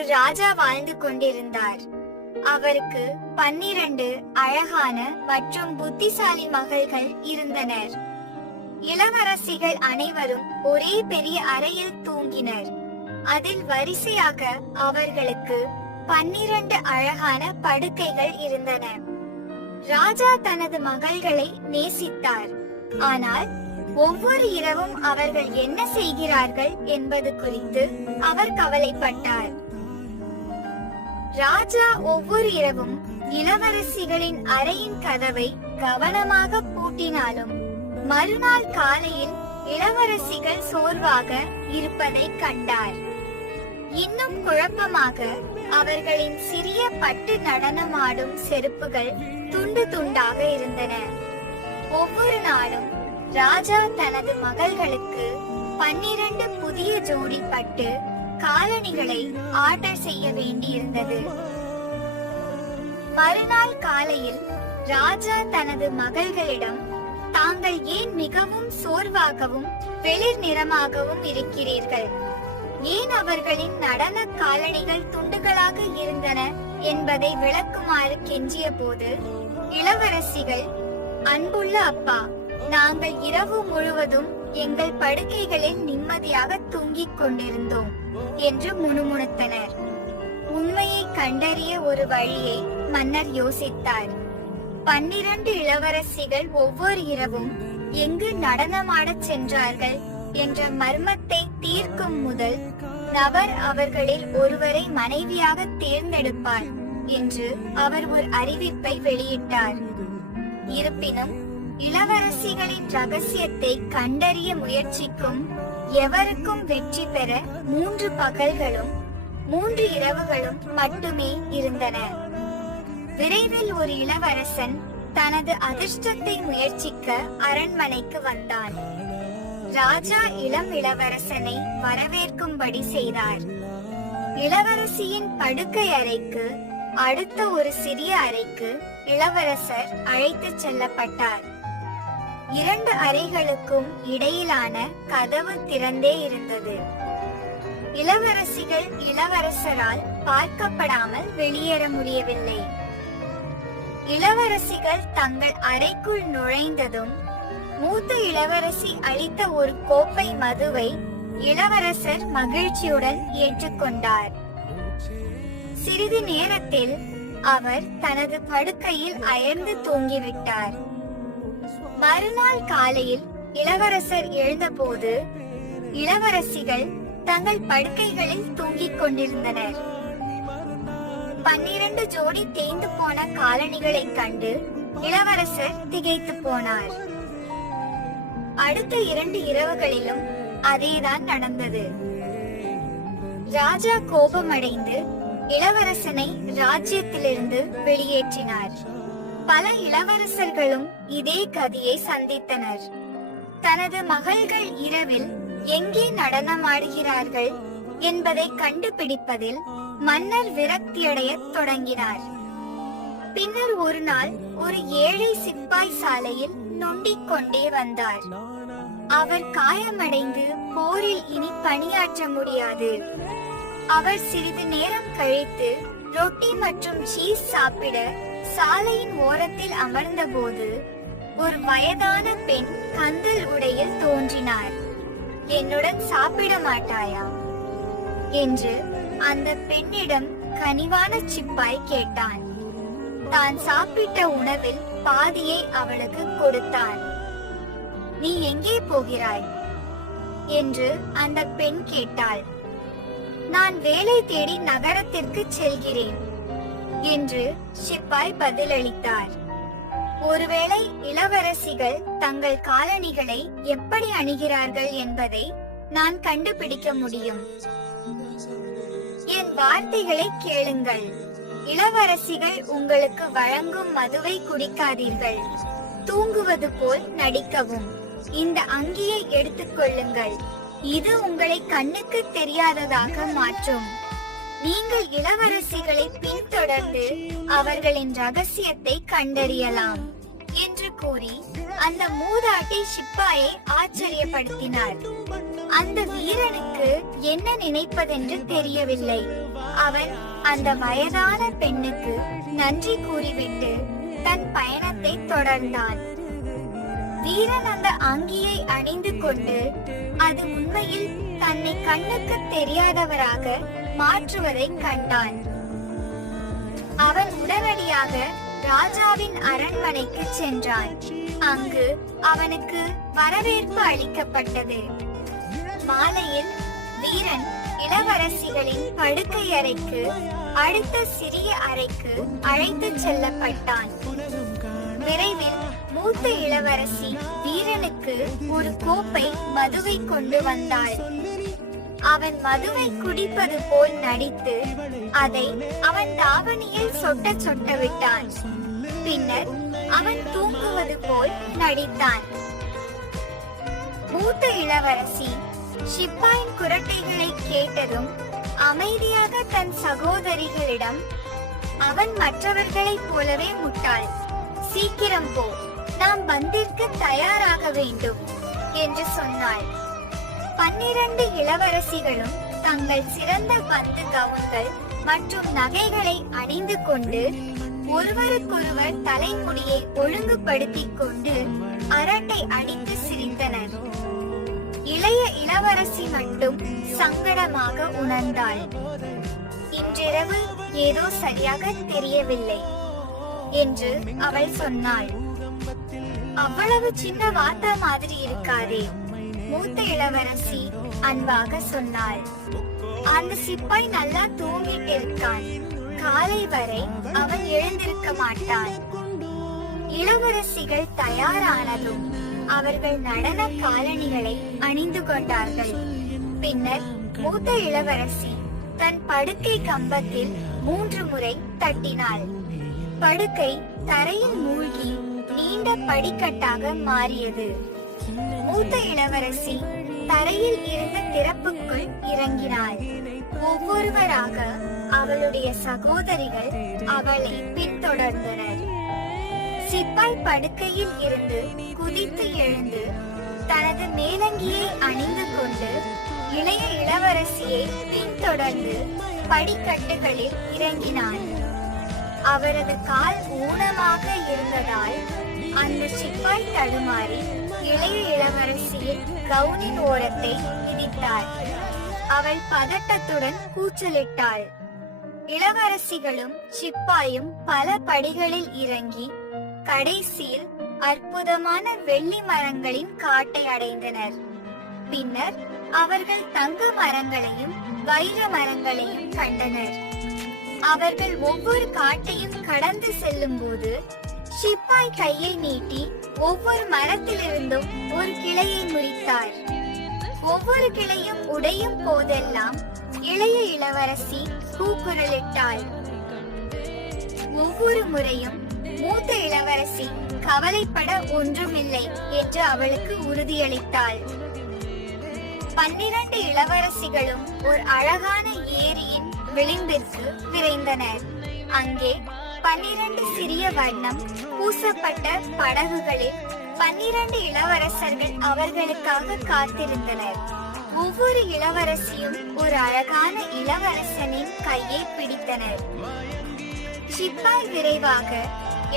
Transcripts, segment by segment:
ஒரு ராஜா வாழ்ந்து கொண்டிருந்தார். அவருக்கு 12 அழகான மற்றும் புத்திசாலி மகள்கள் இருந்தனர். இளவரசிகள் அனைவரும் ஒரே பெரிய அறையில் தூங்கினர். அதில் வரிசையாக அவர்களுக்கு 12 அழகான படுக்கைகள் இருந்தன. ராஜா தனது மகள்களை நேசித்தார். ஆனால் ஒவ்வொரு இரவும் அவர்கள் என்ன செய்கிறார்கள் என்பது குறித்து அவர் கவலைப்பட்டார். ராஜா ஒவ்வொரு இரவும் இளவரசிகளின் அறையின் கதவை கவனமாக பூட்டினாலும் மறுநாள் காலையில் இளவரசிகள் சோர்வாக இருப்பதை கண்டார். இன்னும் குழப்பமாக அவர்களின் சிறிய பட்டு நடனமாடும் செருப்புகள் துண்டு துண்டாக இருந்தன. ஒவ்வொரு நாளும் ராஜா தனது மகள்களுக்கு 12 புதிய ஜோடி பட்டு காலணிகளை ஆர்டர் செய்ய வேண்டியிருந்தது. மறுநாள் காலையில் ராஜா தனது மகள்களிடம், தாங்கள் ஏன் மிகவும் சோர்வாகவும் வெளிர் நிறமாகவும் இருக்கிறீர்கள்? ஏன் அவர்களின் நடன காலணிகள் துண்டுகளாக இருந்தன என்பதை விளக்குமாறு கெஞ்சிய போது, இளவரசிகள், அன்புள்ள அப்பா, நாங்கள் இரவு முழுவதும் எங்கள் படுக்கைகளில் நிம்மதியாக தூங்கிக் கொண்டிருந்தோம் என்று முணுமுணுத்தனர். உண்மையை கண்டறிய ஒரு வழியை மன்னர் யோசித்தார். 12 இளவரசிகள் ஒவ்வொரு இரவும் எங்கு நடனமாடச் சென்றார்கள் என்ற மர்மத்தை தீர்க்கும் முதல் நபர் அவர்களில் ஒருவரை மனைவியாக தேர்ந்தெடுப்பார் என்று அவர் ஒரு அறிவிப்பை வெளியிட்டார். இருப்பினும் இளவரசிகளின் ரகசியத்தை கண்டறிய முயற்சிக்கும் எவருக்கும் வெற்றி பெற 3 பகல்களும் 3 இரவுகளும் மட்டுமே இருந்தன. விரைவில் ஒரு இளவரசன் தனது அதிர்ஷ்டத்தை முயற்சிக்க அரண்மனைக்கு வந்தான். ராஜா இளம் இளவரசனை வரவேற்கும்படி செய்தார். இளவரசியின் படுக்கை அறைக்கு அடுத்த ஒரு சிறிய அறைக்கு இளவரசர் அழைத்துச் செல்லப்பட்டார். 2 அறைகளுக்கும் இடையிலான கதவு திறந்தே இருந்தது. இளவரசிகள் இளவரசரால் பார்க்கப்படாமல் வெளியேற முடியவில்லை. இளவரசிகள் தங்கள் அறைக்குள் நுழைந்ததும் மூத்த இளவரசி அளித்த ஒரு கோப்பை மதுவை இளவரசர் மகிழ்ச்சியுடன் ஏற்றுக்கொண்டார். சிறிது நேரத்தில் அவர் தனது படுக்கையில் அயர்ந்து தூங்கிவிட்டார். மறுநாள் காலையில் இளவரசர் எழுந்தபோது இளவரசிகள் தங்கள் படுக்கைகளில் தூங்கிக் கொண்டிருந்தனர். 12 ஜோடி தேய்ந்து போன காலணிகளை கண்டு இளவரசர் திகைத்து போனார். அடுத்த 2 இரவுகளிலும் அதேதான் நடந்தது. ராஜா கோபமடைந்து இளவரசனை ராஜ்யத்திலிருந்து வெளியேற்றினார். பல இளவரசர்களும் இதே கதியை சந்தித்தனர். தனது மகள்கள் இரவில் எங்கே நடனமாடுகிறார்கள் என்பதை கண்டுபிடிப்பதில் மன்னர் விரக்தியடையத் தொடங்கினார். பின்னர் ஒரு நாள் ஒரு ஏழை சிப்பாய் சாலையில் நொண்டிக் கொண்டே வந்தார். அவர் காயமடைந்து போரில் இனி பணியாற்ற முடியாது. அவர் சிறிது நேரம் கழித்து ரொட்டி மற்றும் சீஸ் சாப்பிட சாலையின் ஓரத்தில் அமர்ந்தபோது ஒரு வயதான பெண் கந்தல் உடையில் தோன்றினார். என்னுடன் சாப்பிட மாட்டாயா என்று அந்த பெண்ணிடம் கனிவான சிப்பாய் கேட்டான். தான் சாப்பிட்ட உணவில் பாதியை அவளுக்கு கொடுத்தான். நீ எங்கே போகிறாய் என்று அந்த பெண் கேட்டாள். நான் வேலை தேடி நகரத்திற்கு செல்கிறேன் என்று சிப்பாய் பதிலளித்தார். ஒருவேளை இளவரசிகள் தங்கள் காலணிகளை எப்படி அணிகிறார்கள் என்பதை நான் கண்டுபிடிக்க முடியும். என் வார்த்தைகளை கேளுங்கள். இளவரசிகள் உங்களுக்கு வழங்கும் மதுவை குடிக்காதீர்கள். தூங்குவது போல் நடிக்கவும். இந்த அங்கியை எடுத்துக்கொள்ளுங்கள். இது உங்களை கண்ணுக்கு தெரியாததாக மாற்றும். நீங்கள் இளவரசிகளை பின்தொடர்ந்து அவர்களின் ரகசியத்தை கண்டறியலாம் என்று கூறி அந்த மூதாட்டி சிப்பாயை ஆச்சரியப்படுத்தினார். அந்த வீரனுக்கு என்ன நினைப்பதென்று தெரியவில்லை. அவன் அந்த வயதான பெண்ணுக்கு நன்றி கூறிவிட்டு தன் பயணத்தை தொடர்ந்தான். வீரன் அந்த அங்கியை அணிந்து கொண்டு அது உண்மையில் தன்னை கண்ணுக்கு தெரியாதவராக மாற்றுவதை கண்டான். அவன் உடனடியாக ராஜாவின் அரண்மனைக்கு சென்றான். அங்கு அவனுக்கு வரவேற்பு அளிக்கப்பட்டது. மாலையில் வீரன் இளவரசிகளின் படுக்கை அறைக்கு அடுத்த சிறிய அறைக்கு அழைத்துச் செல்லப்பட்டான். விரைவில் மூத்த இளவரசி வீரனுக்கு ஒரு கோப்பை மதுவை கொண்டு வந்தாள். அவன் மதுவை குடிப்பது போல் நடித்து அதை அவன் தாவணியில் சொட்ட விட்டான். பின்னர் அவன் தூங்குவது போல் நடித்தான். மூத்த இளவரசி சிப்பாயின் குரட்டைகளை கேட்டதும் அமைதியாக தன் சகோதரிகளிடம், அவன் மற்றவர்களைப் போலவே முட்டாள், சீக்கிரம் போ, நாம் பந்திற்கு தயாராக வேண்டும் என்று சொன்னாள். 12 இளவரசிகளும் தங்கள் சிறந்த பந்து கவுன்கள் மற்றும் நகைகளை அணிந்து கொண்டு ஒருவருக்கொருவர் தலைமுடியை ஒழுங்குபடுத்திக் கொண்டு அரட்டை அடித்து சிரித்தனர். இளைய இளவரசி மட்டும் சங்கடமாக உணர்ந்தாள். இன்றிரவு ஏதோ சரியாக தெரியவில்லை என்று அவள் சொன்னாள். அவ்வளவு சின்ன வார்த்தை மாதிரி இருக்காதே, மூத்த இளவரசி அன்பாக சொன்னாள். அந்த சிப்பாய் நல்லா தூங்கிட்டு இருக்கான், காலை வரை அவன் எழுந்திருக்க மாட்டான். இளவரசிகள் தயாரானதும் அவர்கள் நடன காலணிகளை அணிந்து கொண்டார்கள். பின்னர் மூத்த இளவரசி தன் படுக்கை கம்பத்தில் 3 முறை தட்டினாள். படுக்கை தரையில் மூழ்கி நீண்ட படிக்கட்டாக மாறியது. மூத்த இளவரசி தரையில் இருந்த திறப்புக்குள் இறங்கினாள். ஒவ்வொருவராக அவளுடைய சகோதரிகள் அவளை பின்தொடர்ந்தனர். சிப்பாய் படுக்கையில் இருந்து குதித்து எழுந்து தனது மேலங்கியை அணிந்து கொண்டு இளைய இளவரசியை பின்தொடர்ந்து படிக்கட்டுகளில் இறங்கினான். அவரது கால் ஊனமாக இருந்ததால் அந்த சிப்பாய் தடுமாறி இளைய இளவரசியின் கவுனின் ஓரத்தை மிதித்தார். அவள் பதட்டத்துடன் கூச்சலிட்டாள். இளவரசிகளும் சிப்பாயும் பல படிகளில் இறங்கி கடைசியில் அற்புதமான வெள்ளி மரங்களின் காட்டை அடைந்தனர். பின்னர் அவர்கள் தங்க மரங்களையும் வைர மரங்களையும் கண்டனர். அவர்கள் ஒவ்வொரு காட்டையும் கடந்து செல்லும் போது சிப்பாய் கையை நீட்டி ஒவ்வொரு மரத்திலிருந்தும் ஒரு கிளையை முறித்தார். ஒவ்வொரு கிளையும் உடையும் போதெல்லாம் இளைய இளவரசி கூக்குரலிட்டாள். ஒவ்வொரு முறையும் மூத்த இளவரசி கவலைப்பட ஒன்றுமில்லை என்று அவளுக்கு உறுதியளித்தாள். 12 இளவரசிகளும் ஒரு அழகான ஏரியின் விளிம்பிற்கு விரைந்தனர். அங்கே 12 சிறிய வண்ணம் பூசப்பட்ட படகுகளில் 12 இளவரசர்கள் அவர்களுக்காக காத்திருந்தனர். ஒவ்வொரு இளவரசியும் ஒரு அழகான இளவரசனின் கையை பிடித்தனர். சிப்பாய் விரைவாக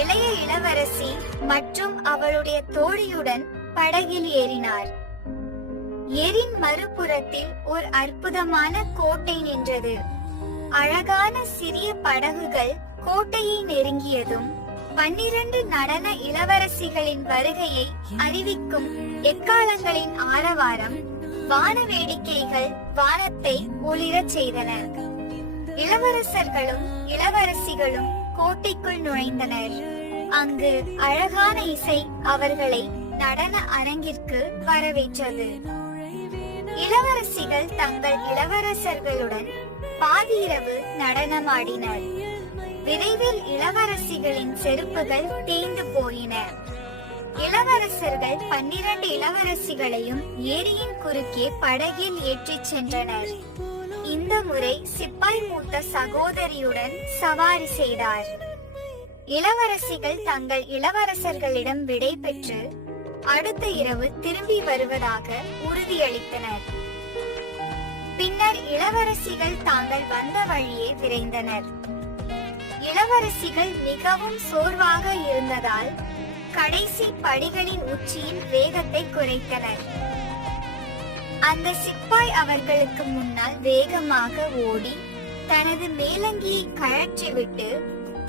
இளைய இளவரசி மற்றும் அவளுடைய தோழியுடன் படகில் ஏறினார். ஏரின் மறுபுறத்தில் ஒரு அற்புதமான கோட்டை நின்றது. அழகான சிறிய படகுகள் கோட்டையை நெருங்கியதும் 12 நடன இளவரசிகளின் வருகையை அறிவிக்கும் எக்காளங்களின் ஆரவாரம், வான வேடிக்கைகள் வானத்தை ஒளிரச் செய்தன. இளவரசர்களும் இளவரசிகளும் கோட்டைக்குள் நுழைந்தனர். அங்கு அழகான இசை அவர்களை நடன அரங்கிற்கு வரவேற்றது. இளவரசிகள் தங்கள் இளவரசர்களுடன் பாதியிரவு நடனமாடினர். விரைவில் இளவரசிகளின் செருப்புகள் தேய்ந்து போயின. இளவரசர்கள் 12 இளவரசிகளையும் ஏரியின் குறுக்கே படகில் ஏற்றிச் சென்றனர். இந்த முறை சிப்பாய் மூத்த சகோதரியுடன் சவாரி செய்தார். இளவரசிகள் தங்கள் இளவரசர்களிடம் விடை பெற்று அடுத்த இரவு திரும்பி வருவதாக உறுதியளித்தனர். பின்னர் இளவரசிகள் தாங்கள் வந்த வழியே விரைந்தனர். இளவரசிகள் மிகவும் சோர்வாக இருந்ததால் கடைசி படிகளின் உச்சியின் வேகத்தை குறைத்தனர். அந்த சிப்பாய் அவர்களுக்கு முன்னால் வேகமாக ஓடி தனது மேலங்கியை கழற்றிவிட்டு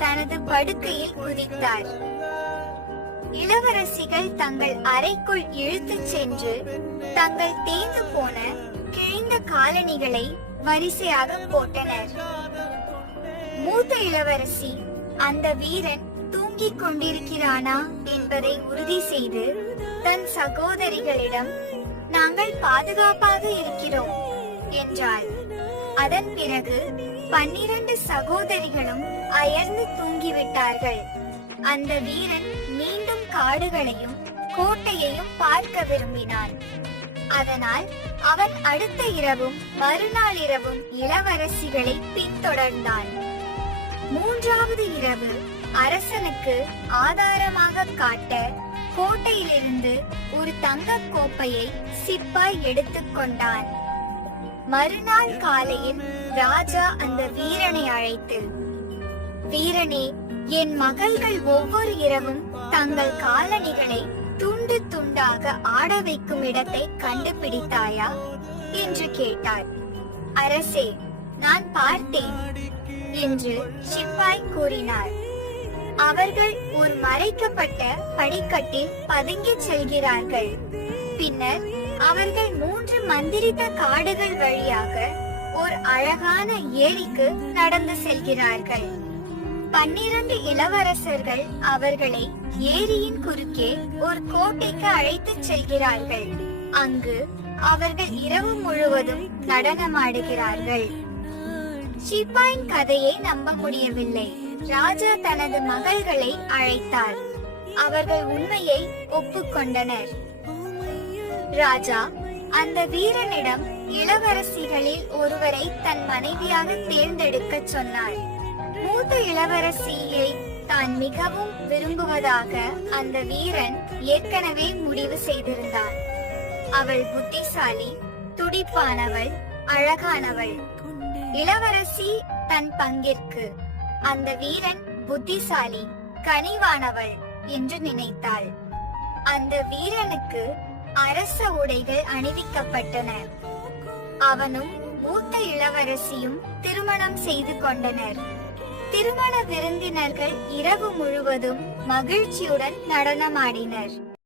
தனது படுக்கையில் குதித்தார். இளவரசிகள் தங்கள் அறைக்குள் இழுத்துச் சென்று தங்கள் தேய்ந்து போன கிழிந்த காலணிகளை வரிசையாக போட்டனர். மூத்த இளவரசி அந்த வீரன் தூங்கிக் கொண்டிருக்கிறானா என்பதை உறுதி செய்து தன் சகோதரிகளிடம், நாங்கள் பாதுகாப்பாக இருக்கிறோம் என்றாள். அதன் பிறகு 12 சகோதரிகளும் அயர்ந்து தூங்கிவிட்டார்கள். அந்த வீரன் மீண்டும் காடுகளையும் கோட்டையையும் பார்க்க விரும்பினான். அதனால் அவன் அடுத்த இரவும் மறுநாள் இரவும் இளவரசிகளை பின்தொடர்ந்தான். 3வது இரவு அரசனுக்கு ஆதாரமாக காட்ட கோட்டையிலிருந்து ஒரு தங்கக் கோப்பையை சிப்பாய் எடுத்துக் கொண்டான். மறுநாள் காலையில் ராஜா அந்த வீரனை அழைத்து, வீரனே, என் மகள்கள் ஒவ்வொரு இரவும் தங்கள் காலணிகளை துண்டு துண்டாக ஆட வைக்கும் இடத்தை கண்டுபிடித்தாயா என்று கேட்டார். அரசே, நான் பார்த்தேன் என்று சிப்பாய் கூறினார். அவர்கள் ஒரு மறைக்கப்பட்ட படிக்கட்டில் பதுங்கிச் செல்கிறார்கள். பின்னர் அவர்கள் 3 மந்திரித்த காடுகள் வழியாக ஒரு அழகான ஏரிக்கு நடந்து செல்கிறார்கள். 12 இளவரசர்கள் அவர்களை ஏரியின் குறுக்கே ஒரு கோட்டைக்கு அழைத்துச் செல்கிறார்கள். அங்கு அவர்கள் இரவு முழுவதும் நடனமாடுகிறார்கள். சிப்பாயின் கதையை நம்ப முடியவில்லை. ராஜா தனது மகள்களை அழைத்தார். அவர்கள் உண்மையை ஒப்புக்கொண்டனர். ராஜா அந்த வீரனிடம் இளவரசிகளில் ஒருவரை தன் மனைவியாக தேர்ந்தெடுக்க சொன்னார். மூத்த இளவரசியை தான் மிகவும் விரும்புவதாக அந்த வீரன் ஏற்கனவே முடிவு செய்திருந்தான். அவள் புத்திசாலி, துடிப்பானவள், அழகானவள். இளவரசி தன் பங்கிற்கு அந்த வீரன் புத்திசாலி, கனிவானவள் என்று நினைத்தாள். அந்த வீரனுக்கு அரச உடைகள் அணிவிக்கப்பட்டன. அவனும் மூத்த இளவரசியும் திருமணம் செய்து கொண்டனர். திருமண விருந்தினர்கள் இரவு முழுவதும் மகிழ்ச்சியுடன் நடனமாடினர்.